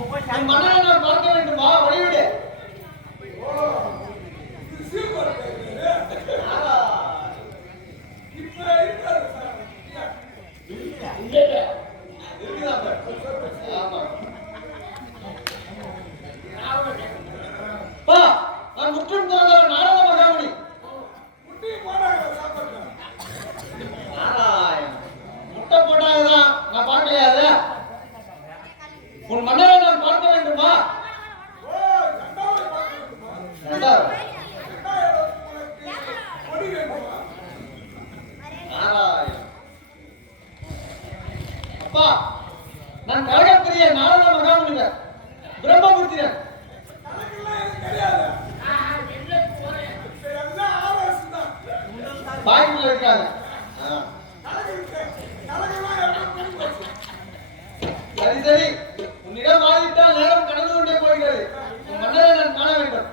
மன்னனை நான் பார்க்க வேண்டுமா? வழிவிடு. நான் முற்றும் திறந்த நாரத மகாமணி. முட்டை போட்டாதான் நான் பார்க்கலையாது. உன் மன்னரை நான் பார்க்க வேண்டுமா? அப்பா, நான் கழகத்திரிய நாரத மகாமுனிவர் பிரம்மபுத்திரன். பாய்க்குள்ள இருக்காங்க. சரி சரி, உன்னிடம் வாதிட்டால் நேரம் கடந்து கொண்டே போகிறது. உன் மன்னரை நான் காண வேண்டும்.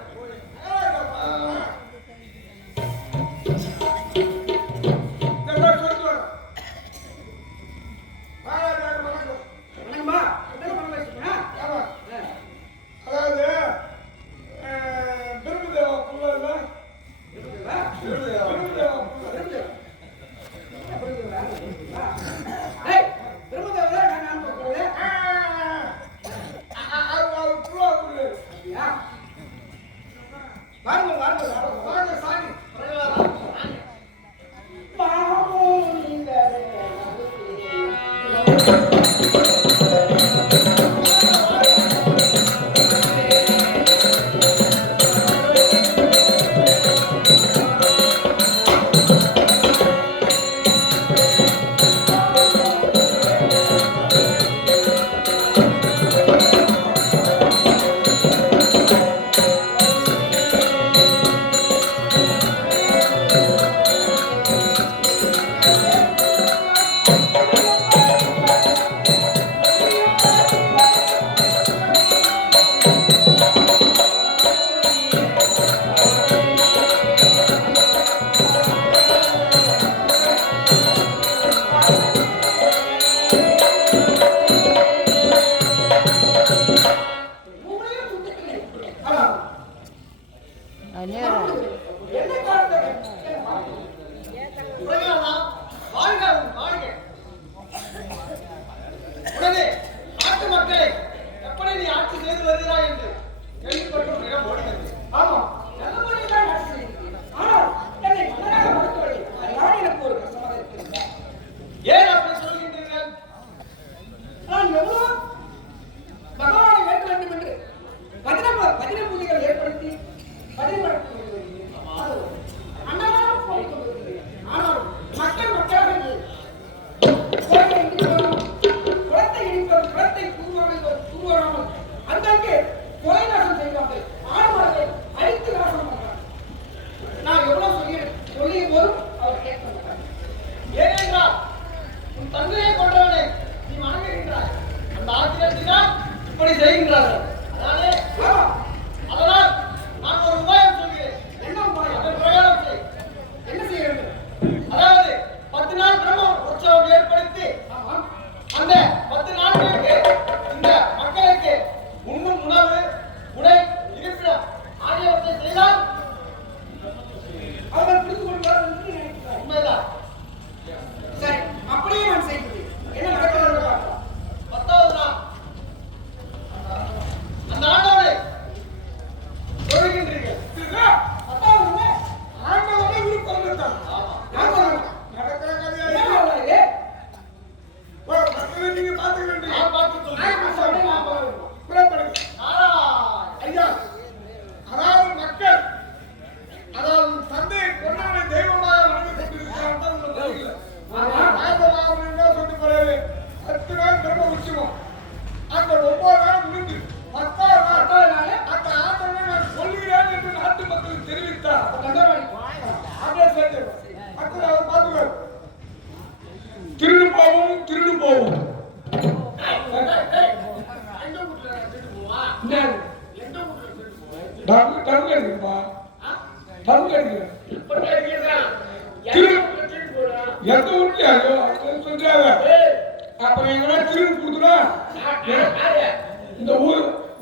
இந்த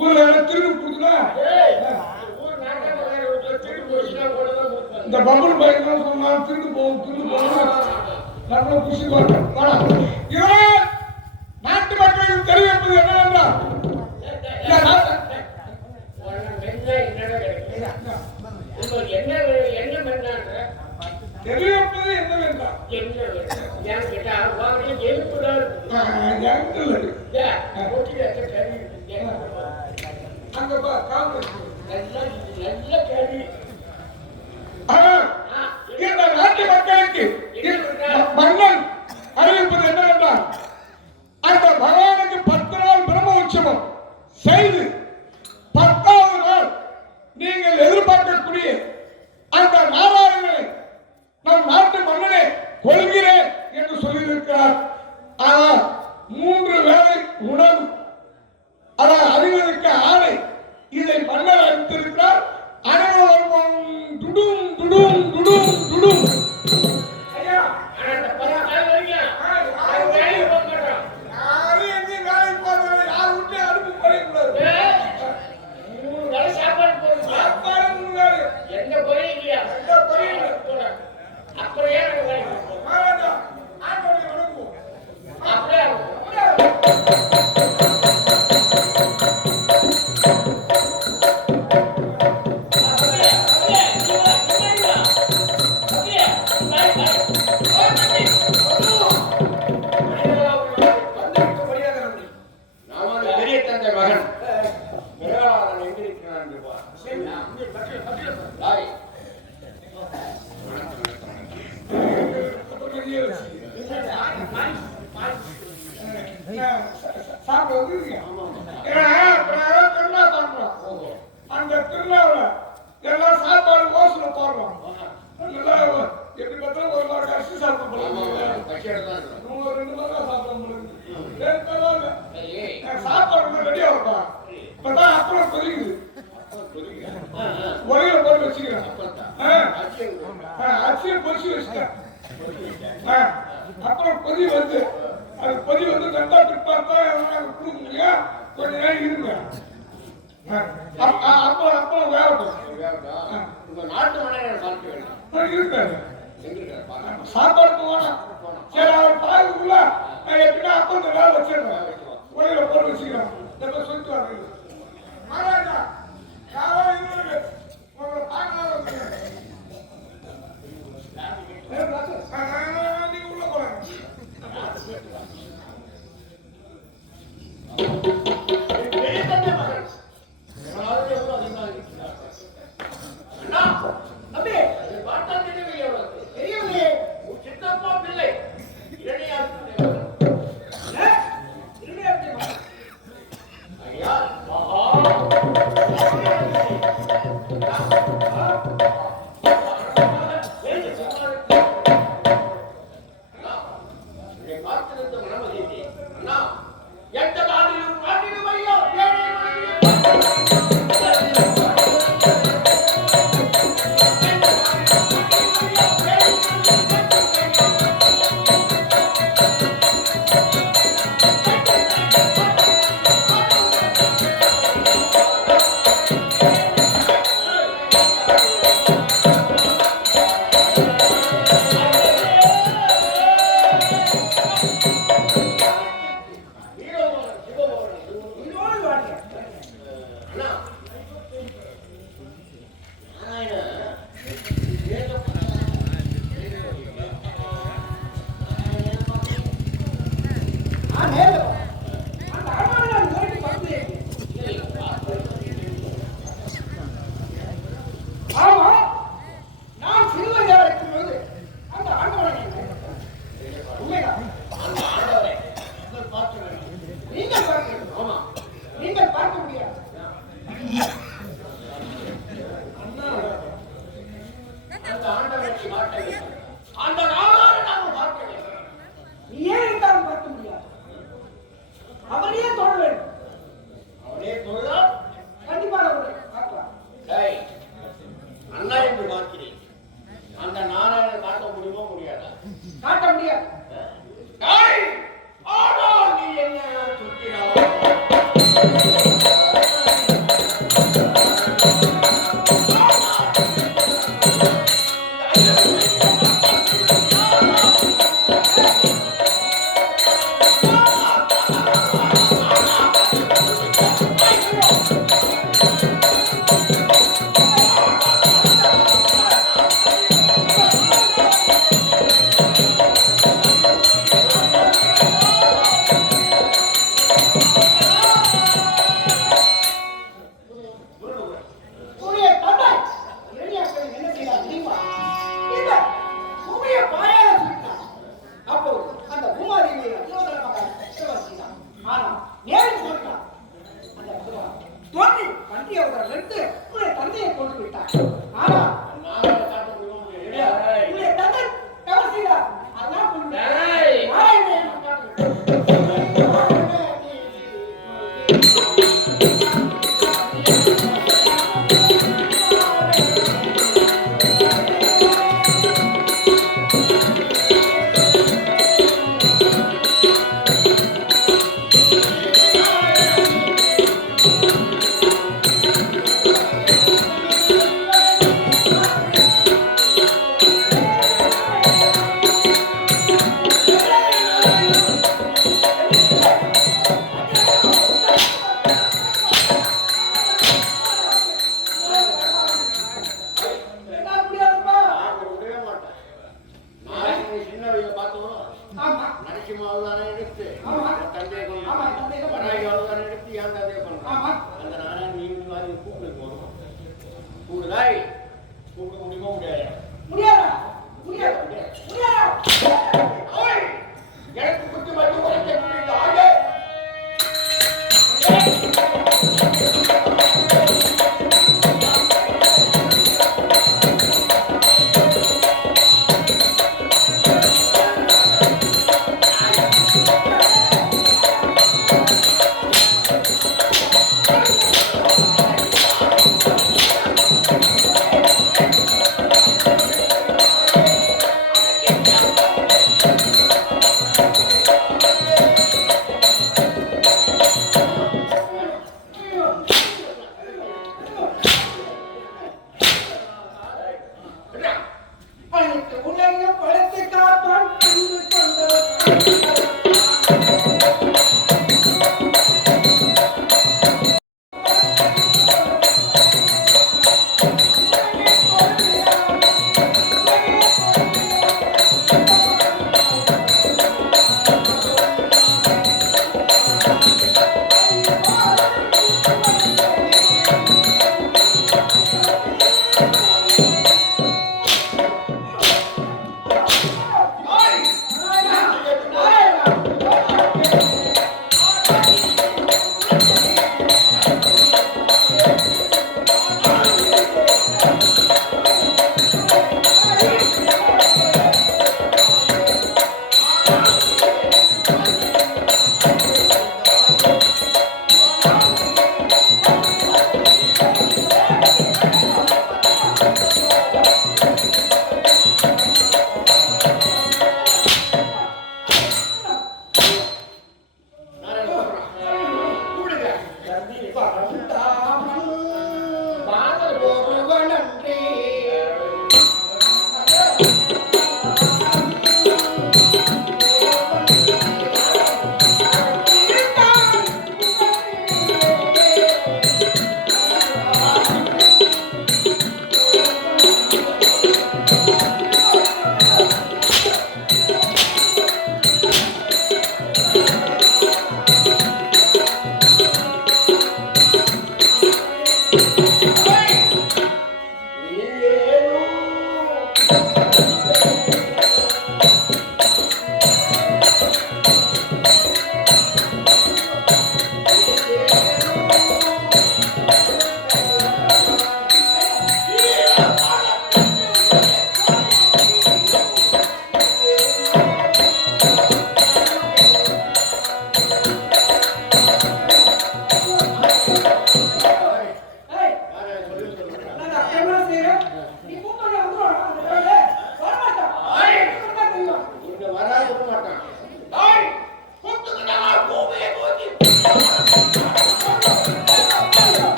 ஊர்ல திருடு கொடுத்தா இந்த பபுள் பைக் தான் சொன்னா திருடு போகும் நம்ம குஷி பார்க்க நாட்டு மக்களுக்கு தெரிவிப்பது என்னவென்றால் தெரிவிப்பது என்னவென்றால் இந்த நாட்டு மக்களுக்கு மன்னன் அறிவிப்பது என்னவென்றால் அந்த பகவானுக்கு 10 நாள் பிரம்ம உற்சவம் செய்து 10வது நாள் நீங்கள் எதிர்பார்க்கக்கூடிய அந்த நாராயணனை நம் நாட்டு மன்னனை கொள்கிறேன் என்று சொல்லியிருக்கிறார். ஆனால் 3 வேளை உணவு அதாவது அறிவதற்கு ஆணை இதை மன்னர் அளித்திருக்கிறார். அனைவரும் துடும் துடும் துடும் துடும் அந்த திருநாவில் எல்லாம் சாப்பாடு ஓசல போடுறோம். எப்படி பார்த்தாலும் ஒரு மாதிரி அரிசி சாப்பிட சாப்பாடு ரெடியா இருக்கும். இப்பதான் அப்புறம் கொதிக்குது ஒலையில போட்டு வச்சுக்கிறேன். அரிசியை பொரிச்சு வச்சுட்டேன். அப்புறம் கொதி வந்து அது கொதி வந்து ரெண்டா பிற்பாத்தான் கொடுக்க முடியும். கொஞ்ச நேரம் இருங்க. அப்புறம் வேகட்டும். இருக்காரு சாப்பாடு போனா சரி அவர் பாக்குள்ள எப்படின்னா அப்ப வேலை வச்சிருக்கேன். ஒலையில போட்டு வச்சுக்கிறேன். சொல்லிட்டு வரேன் மகாராஜா யாரோ இருக்கு உங்களை பார்க்கலாம். நீங்க உள்ள போறாங்க. தோன்றி வண்டி அவரை நிறுத்து உன்னுடைய தந்தையை கொண்டு விட்டார். ஆனா உன்னுடைய தந்தை தவறு செய்தார். அதனால் கொண்டு நாராயணன்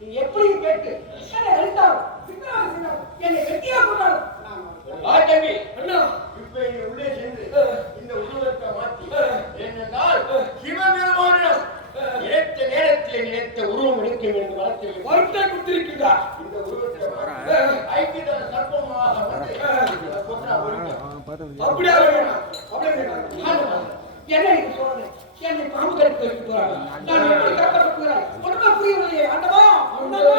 நீ எப்படி கேட்டு என்னை அழித்தாலும் என்னை வெட்டியா கொண்டாலும் தம்பி அண்ணா இப்ப இங்க உள்ளே சென்று இந்த உருவத்தை மாற்றி ஏனென்றால் சிவபெருமானிடம் நினைத்த நேரத்தில் நினைத்த உருவம் எடுக்க வேண்டும் வளர்த்து வருத்தை கொடுத்திருக்கிறார் இந்த உருவத்தை ஐக்கியதான சர்ப்பமாக அப்படியா வேணாம் அப்படியே என்னை சொல்றேன் என்னை பாம்பு கடித்து வைத்து போறாங்க நான் எப்படி காப்பாற்றுகிறாய் ஒன்றுமே புரியவில்லையே அண்டவா அண்டவா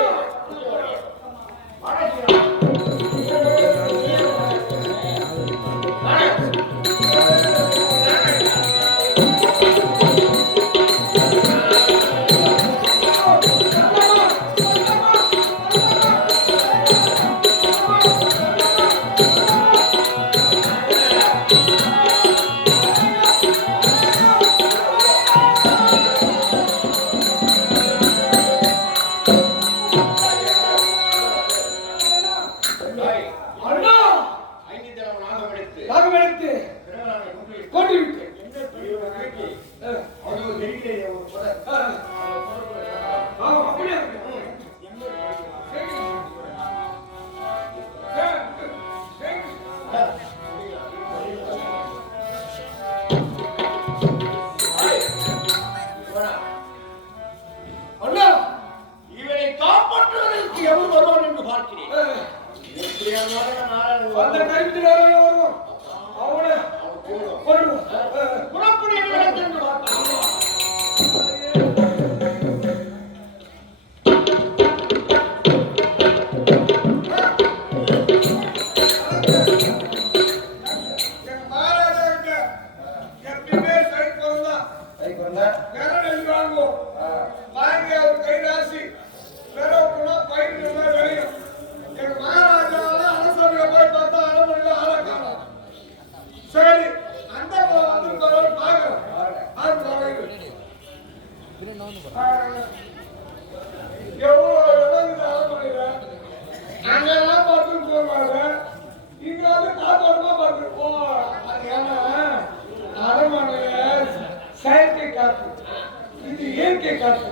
இது இயற்கை காற்று.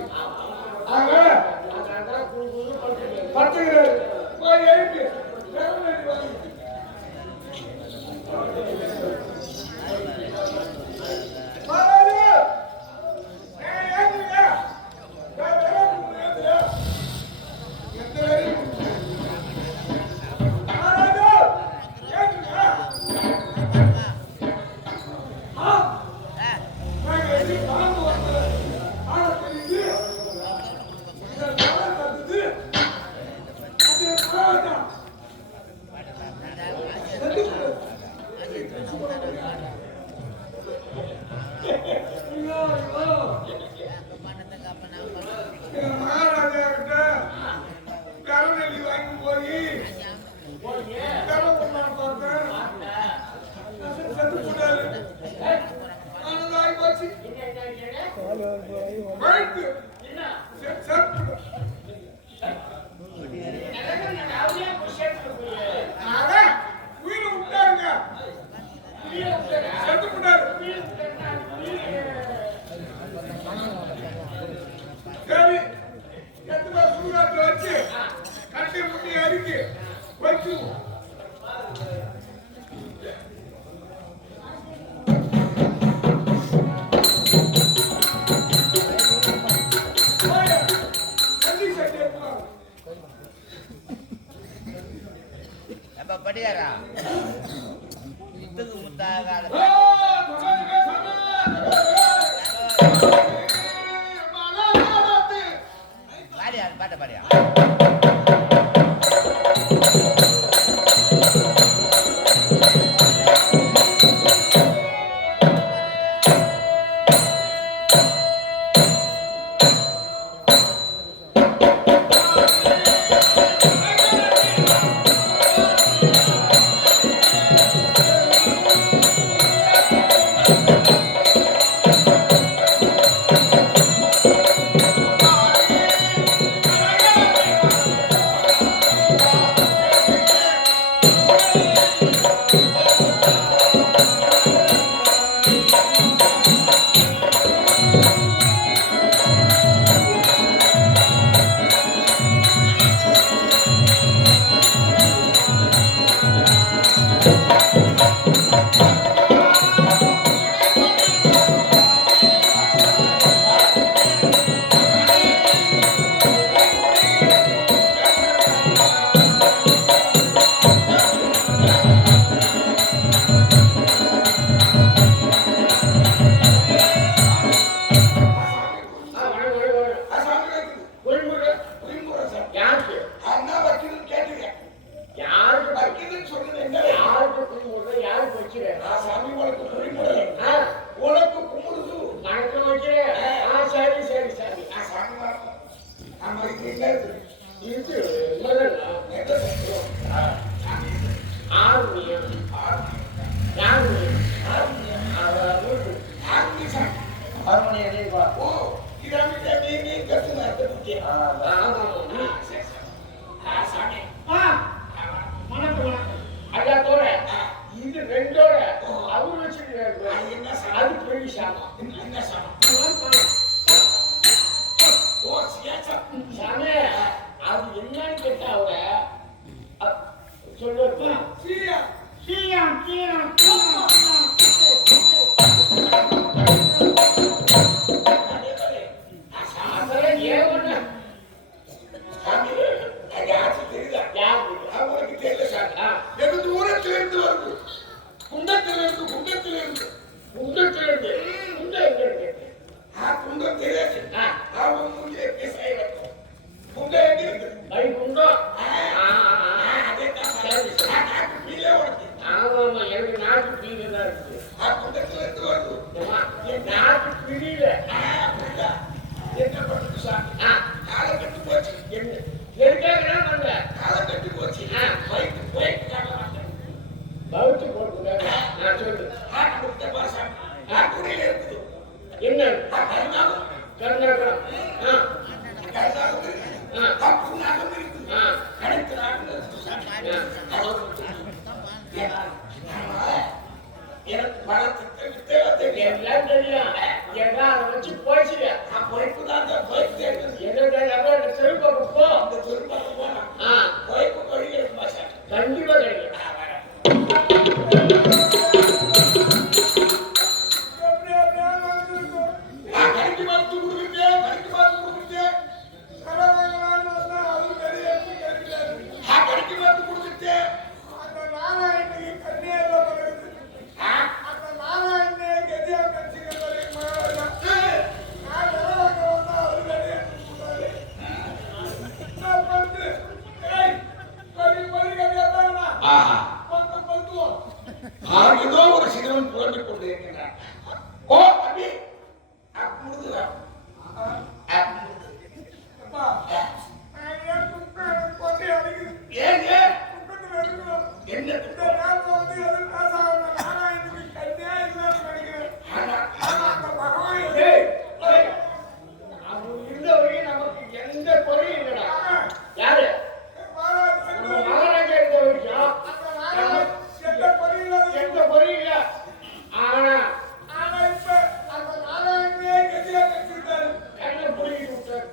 ஆக பத்துகிறாரு போய் எழுப்பி படியாரா இதுக்கு முத்தாக பாடியா பாட்ட பாடியா ஆர்மியம் ஐயாத்தோட இது ரெண்டோட அவரு வச்சிருக்காரு அது பெரிய சாமி சாமி அது என்னன்னு கேட்டா அவர சொல்லுவா அதெல்லாம் ஏவன வெகு தூரத்திலிருந்து வருது குண்டத்திலிருந்து குண்டத்திலிருந்து குண்டத்திலிருந்து குண்ட எங்க இருக்கு குண்டத்திலிருந்து அவன் முன்னே பேச குண்ட எங்க இருக்கு கை குண்டம் ஆமா எனக்கு நாட்டு பிரிவு தான் இருக்கு குண்டத்திலிருந்து வருது நாட்டு பிரியில என்ன பண்ணுது சாமி காலை கட்டு போச்சு என்ன எதுக்காக பண்ண காலை கட்டு போச்சு பைக்கு பௌத்தி போட்டு நான் சொல்லு குடியில இருக்குது என்ன கருணாகம் கர்நாடகம் கருணாகம் இருக்குது புண்ணாகம் இருக்குது கணக்கு எனக்கு பணத்துக்கு எல்லாம் தெரியும் ஏன்னா அதை வச்சு போயிடுச்சு பொய்ப்பு தான் பொய்ப்பு தெரியும் என்ன திருப்பி போ அந்த திருப்பதி போனா பொய்ப்பு கொள்கிறது பாஷா கண்டிப்பா கிடைக்கும் கடிக்கு மருந்து கொடுக்குறேன் கடிக்கு மருந்து கொடுக்குறேன் கடிக்கு மருந்து கொடுத்துட்டேன் அந்த நாராயணனுக்கு கண்ணீர்ல வருது அந்த நாராயணனே கதியா கட்சிகள் நான் நிலவாங்க வந்தா அவரு கதியா கொடுத்தாரு நான் வந்து கதியா தான் பத்துவோம் ஏதோ ஒரு சிறுவன் புலம்பிக் கொண்டு இருக்கின்றான் ஓ தம்பி முடிஞ்சுதா அப்பா ஏன் குப்பை கொண்டு அடிக்குது ஏங்க குப்பத்தில் இருக்கிறோம் என்ன இந்த நேரத்தில் வந்து எதுவும் பேசாத நாராயணனுக்கு கண்ணே இல்லைன்னு நினைக்கிறேன் ஆனா அந்த பகவான் அவங்க இருந்த வரையும் நமக்கு எந்த குறையும் இல்லடா யாரு மகாராஜா இருந்த வரைக்கும் எந்த குறையும் இல்ல ஆனா அந்த நாராயணனே கதியா கட்சிருக்காரு கண்ணை பிடிக்கிட்டு விட்டாரு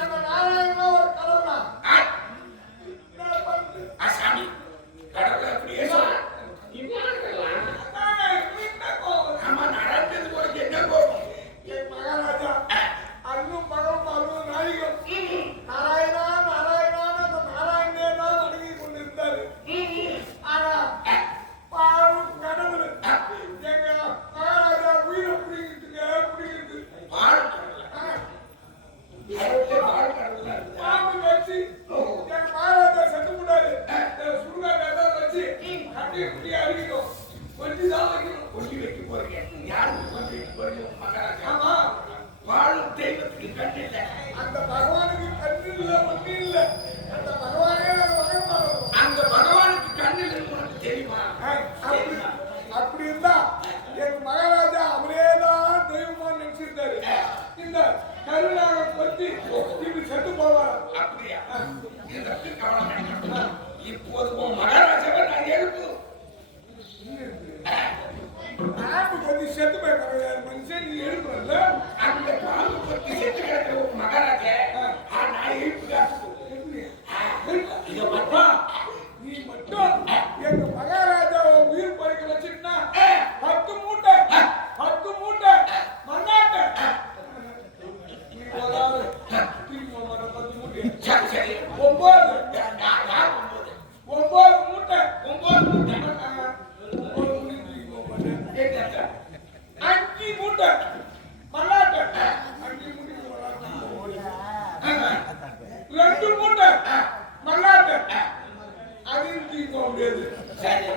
அந்த நாராயணனா ஒரு கடவுளா சாமி கடவுளை அப்படியே இவங்கெல்லாம் ஆமா நடந்தது போல என்ன போகும் மகாராஜா அன்னும் பகலும் அருள் நாயகம் நாராயணா நாராயணான்னு அந்த நாராயணனே தான் வணங்கி கொண்டிருந்தாரு ஆனா பாவம் கடவுள் எங்க மகாராஜா உயிரை பிடிக்கிறது பாம்பு வச்சு எங்க மகாராஜா செத்து போட்டாரு சுடுகாட்டை வச்சு கட்டி குட்டி அடிக்கணும் கொஞ்சம் வைக்கணும் கொண்டு வைக்க போறீங்க யாருக்கு கொண்டு வைக்க போறீங்க மகாராஜா ஆமா வாழும் தெய்வத்துக்கு கண்ணு இல்லை அந்த பகவானுக்கு கண்ணு இல்ல ஒண்ணு இல்ல அந்த பகவானே நாங்க வணங்க மாட்டோம் அந்த பகவானுக்கு கண்ணு இல்லைன்னு உனக்கு தெரியுமா அப்படி இருந்தா எங்க மகாராஜா அவரே தான் தெய்வமா நினைச்சிருந்தாரு இந்த கருணாக பத்தி இப்படி செத்து போவார் அப்படியா இதற்கு கவனம் வேண்டாம் இப்போது உன் மகாராஜாவை நான் எழுப்பும் பாம்பு பத்தி செத்து போய் மனுஷன் நீ எழுப்புறல அந்த பாம்பு பத்தி செத்து கிடக்கிற ஒரு மகாராஜா நான் எழுப்புதான் இதை மட்டும் நீ மட்டும் எங்க மகாராஜாவை உயிர் பறிக்க வச்சிருந்தா 10 மூட்டை மண்ணாட்டை நீ ஒரு ஆளு திரும்பி போக மாட்டேன் 10 மூட்டை சரி சரி 9 யார் 9 மூட்டை 9 மூட்டை ஒரு மூட்டை தூக்கி போக மாட்டேன் என்ன 5 மூட்டை மல்லாட்டை 5 மூட்டை மல்லாட்டை 2 மூட்டை மல்லாட்டை அதையும் தூக்கி போக முடியாது சரி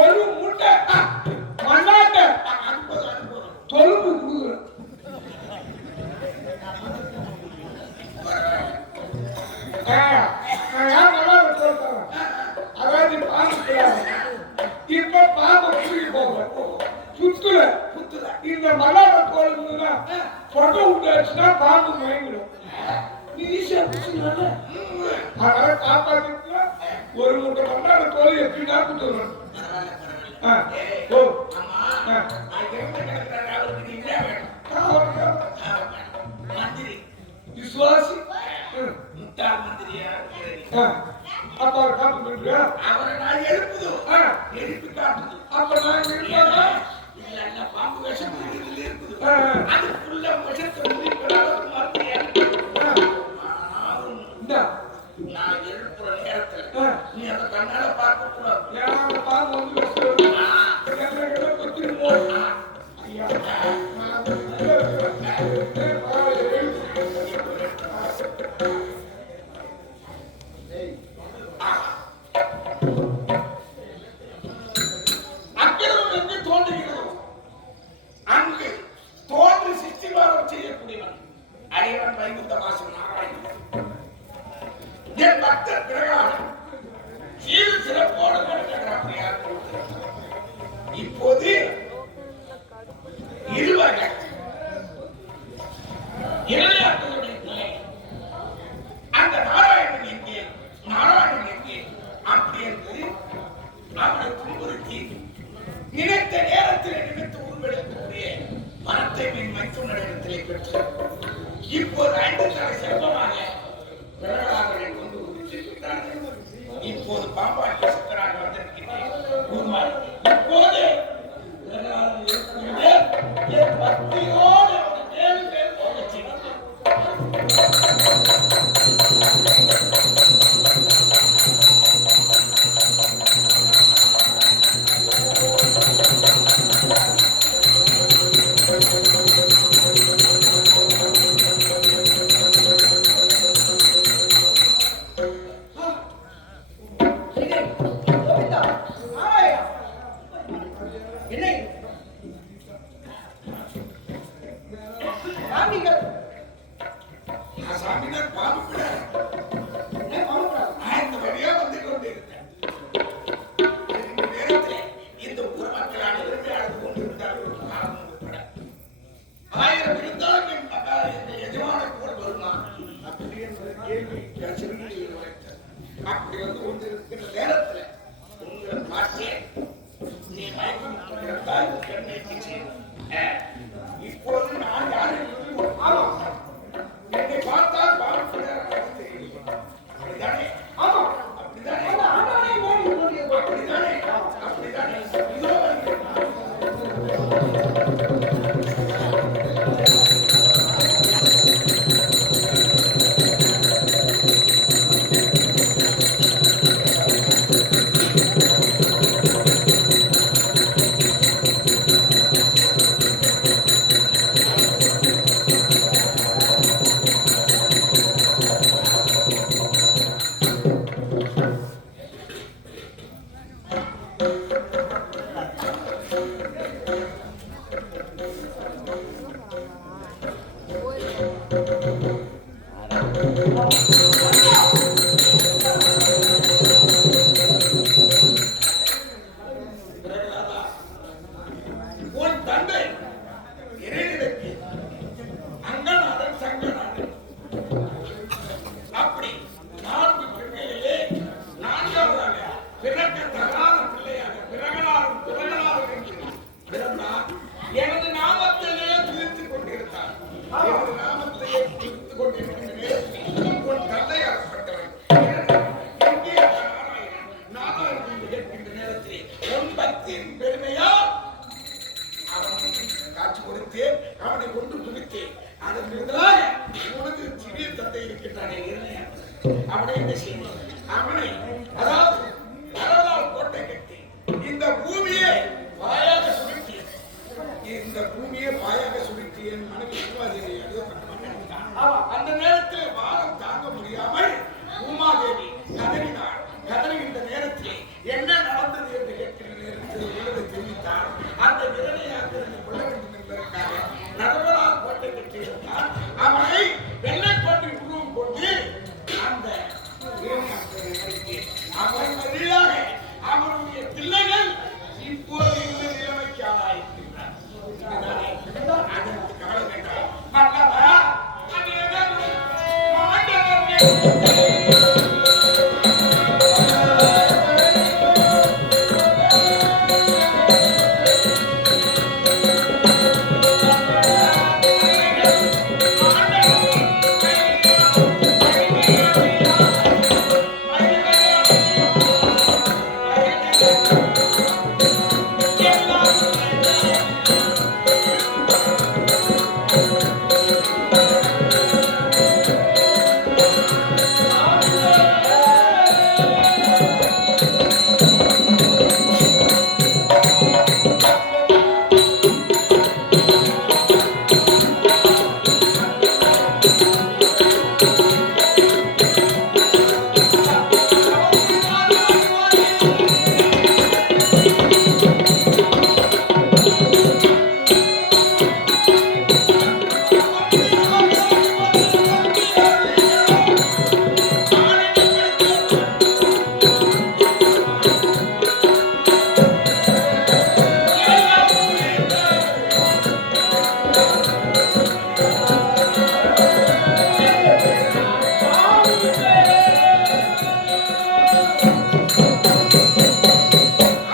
ஒரு மூட்டை மல்லாட்டை அனுப்புறோம் தொழுப்பு கொடுக்குறேன் வச்சுட்டா பாம்பு மயங்கிடும். நீ ஈஸியா பிடிச்சினால அதனால காப்பாத்திட்டுனா ஒரு முட்டை பண்ணா அந்த தோல் எப்படி நாற்பது வரும். ஓ விசுவாசி முட்டாள் மந்திரியா அப்ப அவர் காப்பு பண்றியா? அவரை நான் எழுப்புதோ எழுப்பி காட்டுது. அப்ப நான் இருப்பாங்க இல்ல பாம்பு விஷம் இருக்குது இருக்குது. அதுக்குள்ள விஷத்தை முடிக்கிறாங்க நான் எழுப்புற நேரத்துல நீ அந்த கண்ணால பார்க்க கூடாது. பாம்பு வந்து கொத்திருமோ ஐயா அக்கிரமம் எங்கு தோன்றுகிறதோ அங்கு தோன்றி சிஷ்டிவாரம் செய்யக்கூடியவன் அரியவன் வைகுந்த வாசன் நாராயணன். என் பக்தர் பிரகாரம் சீர் சிறப்போடு நடக்கிறார். இப்போது இருவர்கள் இளையாட்டுடைய நிலை அந்த நாராயணன் எங்கே நாராயணன் எங்கே அப்படி என்று அவனை துன்புறுத்தி நினைத்த நேரத்தில் நினைத்து உருவெடுக்கக்கூடிய மனத்தை மின் மைத்துன இடத்திலே பெற்று இப்போது 5 தலை செல்வமாக பிறகாளர்களை கொண்டு சென்றுவிட்டார்கள். இப்போது பாம்பாட்டி சித்தராக வந்திருக்கிறேன். இப்போது என் பக்தியோடு மேல் மேல் போகச் செய்கிறேன். சாமினார் பாம்பு கூட இந்த வழியா வந்து கொண்டிருந்தேன். இந்த நேரத்தில் இந்த ஊர் மக்கள் அனைவருமே அழுது கொண்டிருந்தார்கள். 1000 இருந்தால் என் எஜமான கூட வருமா அப்படி என்ற கேள்வி அப்படி வந்து கொண்டிருக்கிற நேரத்தில் உங்களை பார்த்தேன். நீ மயக்கம் கொண்டிருந்தால் இப்போது நான் யாரும் என்னை பார்த்தால் அப்படித்தானே? ஆமா அப்படித்தானே? அப்படித்தானே? அப்படித்தானே? இதோ உன் தந்தை இறைநிலைக்கு அங்கநாதன் சங்கநாதன் அப்படி 4 பிள்ளைகளிலே 4வதாக பிறக்க தகாத பிள்ளையாக பிறகனாரும் என்று பிறந்தார். எனது நாமத்தையே துதித்துக் கொண்டிருந்தார். எனது நாமத்தையே துதித்துக் கொண்டிருக்கின்ற நேரத்தில் உன் தந்தை அறப்பட்டவன் எங்கே நாராயணன் என்று கேட்கின்ற நேரத்தில் உன் பக்தியின் பெருமையால் காட்சி கொடுத்தேன். அவனை கொண்டு துடித்தேன். அதன் எதிராக உனக்கு சிறிய தந்தை இருக்கின்றானே அவனை என்ன செய்தேன்? அவனை அதாவது வரலாறு கோட்டை கட்டி இந்த பூமியை பாயாக சுருட்டி என் மனைவி உமாதேவி அந்த நேரத்தில் வாரம் தாங்க முடியாமல் உமாதேவி கதறினார். கதறுகின்ற நேரத்தில் என்ன நடந்தது என்று கேட்கிற நேரத்தில் உள்ளதை தெரிவித்தார். அந்த விரலையாக கொள்ள வேண்டும் என்பதற்காக நடுவரால் கோட்டை கட்டியிருந்தார். அவனை வெள்ளைப்பட்டி உருவம் கொண்டு அந்த அவனை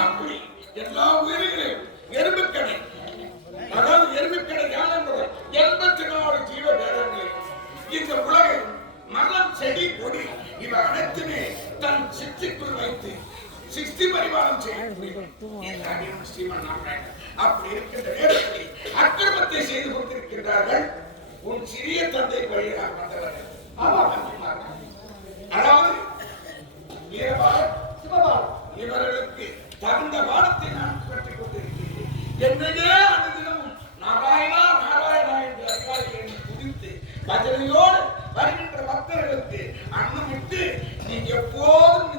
அப்படி எல்லா உயிர்களையும் எறும்புக்கடை, அதாவது எறும்புக்கடை ஞானங்கள் 84 ஜீவ பேரங்களை இந்த உலகில் மரம் செடி கொடி இவை அனைத்துமே தன் சித்திக்குள் வைத்து சிக்ஸ்டி பரிமாணம் செய்யக்கூடிய ஸ்ரீமன் நாராயணன். அப்படி இருக்கின்ற நேரத்தில் அக்கிரமத்தை செய்து கொண்டிருக்கின்றார்கள் உன் சிறிய தந்தை வழியாக வந்தவர்கள். அதாவது வீரபாலன், சிவபாலன், இவர்களுக்கு தகுந்த வானத்தை நான் பெற்றுக் கொண்டிருக்கிறேன். என்னையே அனுதினமும் நாராயணா நாராயணா என்று அதிகாரிகளை துதித்து பஜனையோடு வருகின்ற பக்தர்களுக்கு அன்னமிட்டு நீ எப்போதும்